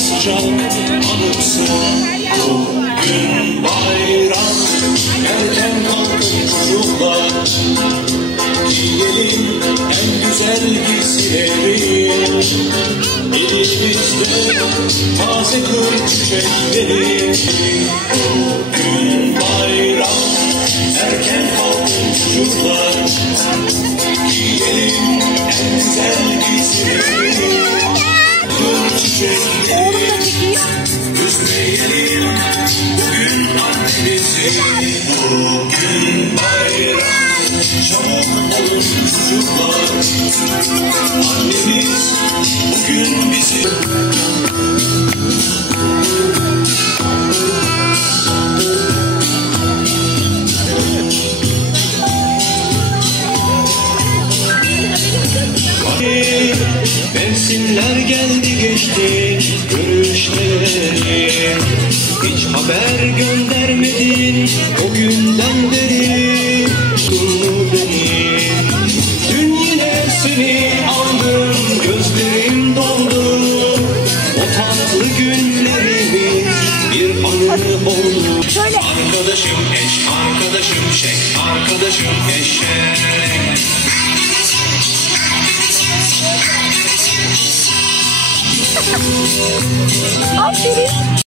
sıcak anımsın. Bugün bayram, erken kalkın çocuklar, giyelim en güzel giysileri. Elimizde taze kır çiçekleri. Bugün bayram, erken kalkın çocuklar, giyelim en güzel giysileri. Kır çiçekleri, üzmeyelim bugün annemizi. Bugün bayram, çabuk olun çocuklar, annemiz bugün bizi. Mevsimler geldi geçti, görüşmeleri, hiç haber göndermedin o günden beri. Tutun beni, dün yine seni aldım, gözlerim doldu. O tatlı günlerimiz bir anı oldu. Arkadaşım eş, arkadaşım şek, arkadaşım eşek. Aferin.